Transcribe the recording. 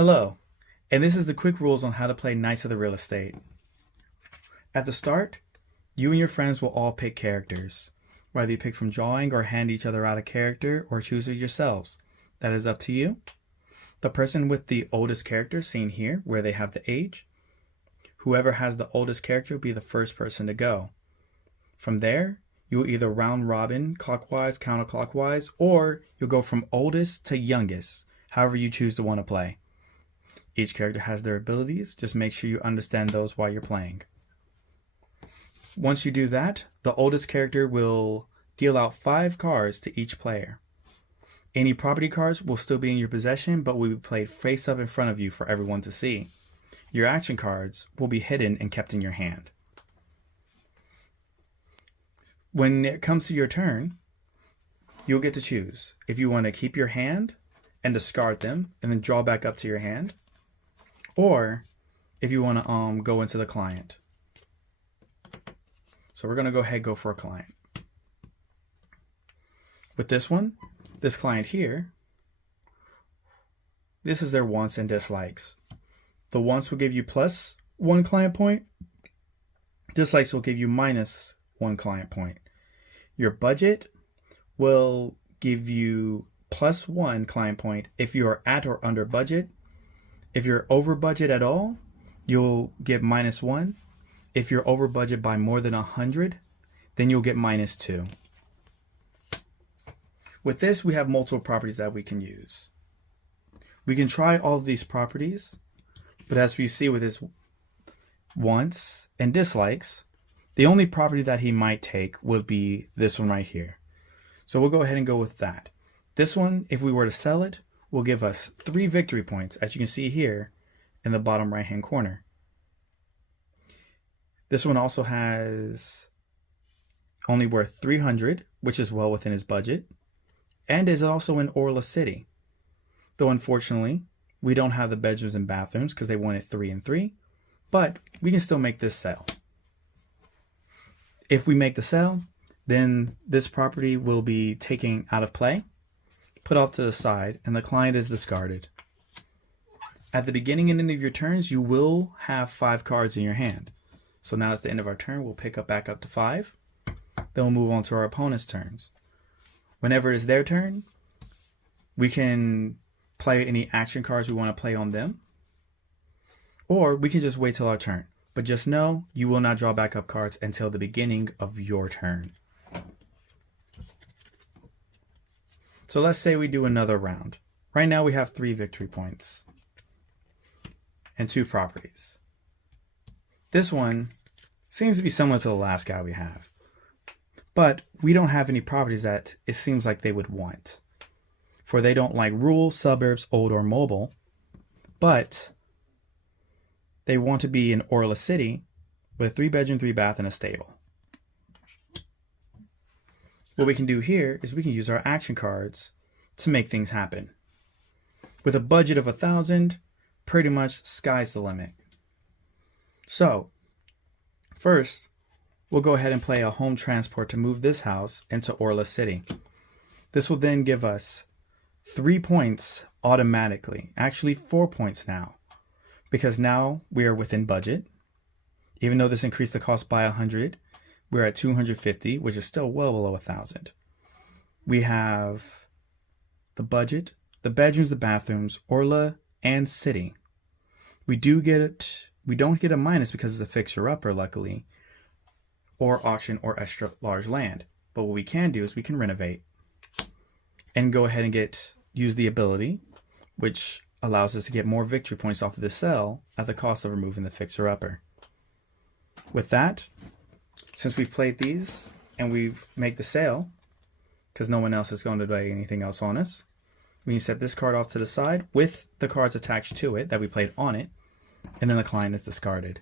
Hello, and this is the quick rules on how to play Knights of the Real Estate. At the start, you and your friends will all pick characters. Whether you pick from drawing or hand each other out a character or choose it yourselves. That is up to you. The person with the oldest character seen here, where they have the age. Whoever has the oldest character will be the first person to go. From there, you will either round robin, clockwise, counterclockwise, or you'll go from oldest to youngest, however you choose to want to play. Each character has their abilities, just make sure you understand those while you're playing. Once you do that, the oldest character will deal out 5 cards to each player. Any property cards will still be in your possession, but will be played face up in front of you for everyone to see. Your action cards will be hidden and kept in your hand. When it comes to your turn, you'll get to choose if you want to keep your hand and discard them and then draw back up to your hand, or if you want to go into the client. So we're going to go ahead and go for a client. With this one, this client here, this is their wants and dislikes. The wants will give you +1 client point. Dislikes will give you -1 client point. Your budget will give you +1 client point if you are at or under budget. If you're over budget at all, you'll get -1. If you're over budget by more than 100, then you'll get -2. With this, we have multiple properties that we can use. We can try all of these properties, but as we see with his wants and dislikes, the only property that he might take would be this one right here. So we'll go ahead and go with that. This one, if we were to sell it, will give us 3 victory points, as you can see here in the bottom right hand corner. This one also has only worth 300, which is well within his budget, and is also in Orla City. Though unfortunately, we don't have the bedrooms and bathrooms because they wanted 3 and 3, but we can still make this sale. If we make the sale, then this property will be taken out of play, put off to the side, and the client is discarded. At the beginning and end of your turns, you will have 5 cards in your hand. So now at the end of our turn, we'll pick up back up to 5. Then we'll move on to our opponent's turns. Whenever it's their turn, we can play any action cards we want to play on them. Or we can just wait till our turn. But just know, you will not draw back up cards until the beginning of your turn. So let's say we do another round. Right now we have 3 victory points and 2 properties. This one seems to be similar to the last guy we have, but we don't have any properties that it seems like they would want. For they don't like rural, suburbs, old, or mobile, but they want to be in Orla City with a 3-bedroom, 3-bath, and a stable. What we can do here is we can use our action cards to make things happen. With a budget of 1,000, pretty much sky's the limit. So, first, we'll go ahead and play a home transport to move this house into Orla City. This will then give us 3 points automatically. Actually, 4 points now. Because now we are within budget. Even though this increased the cost by 100, we're at 250, which is still well below 1,000. We have the budget, the bedrooms, the bathrooms, Orla, and city. We don't get a minus because it's a fixer-upper, luckily, or auction or extra large land. But what we can do is we can renovate and go ahead and use the ability, which allows us to get more victory points off of the sell at the cost of removing the fixer-upper. With that, since we've played these and we've made the sale, because no one else is going to play anything else on us, we can set this card off to the side with the cards attached to it that we played on it, and then the client is discarded.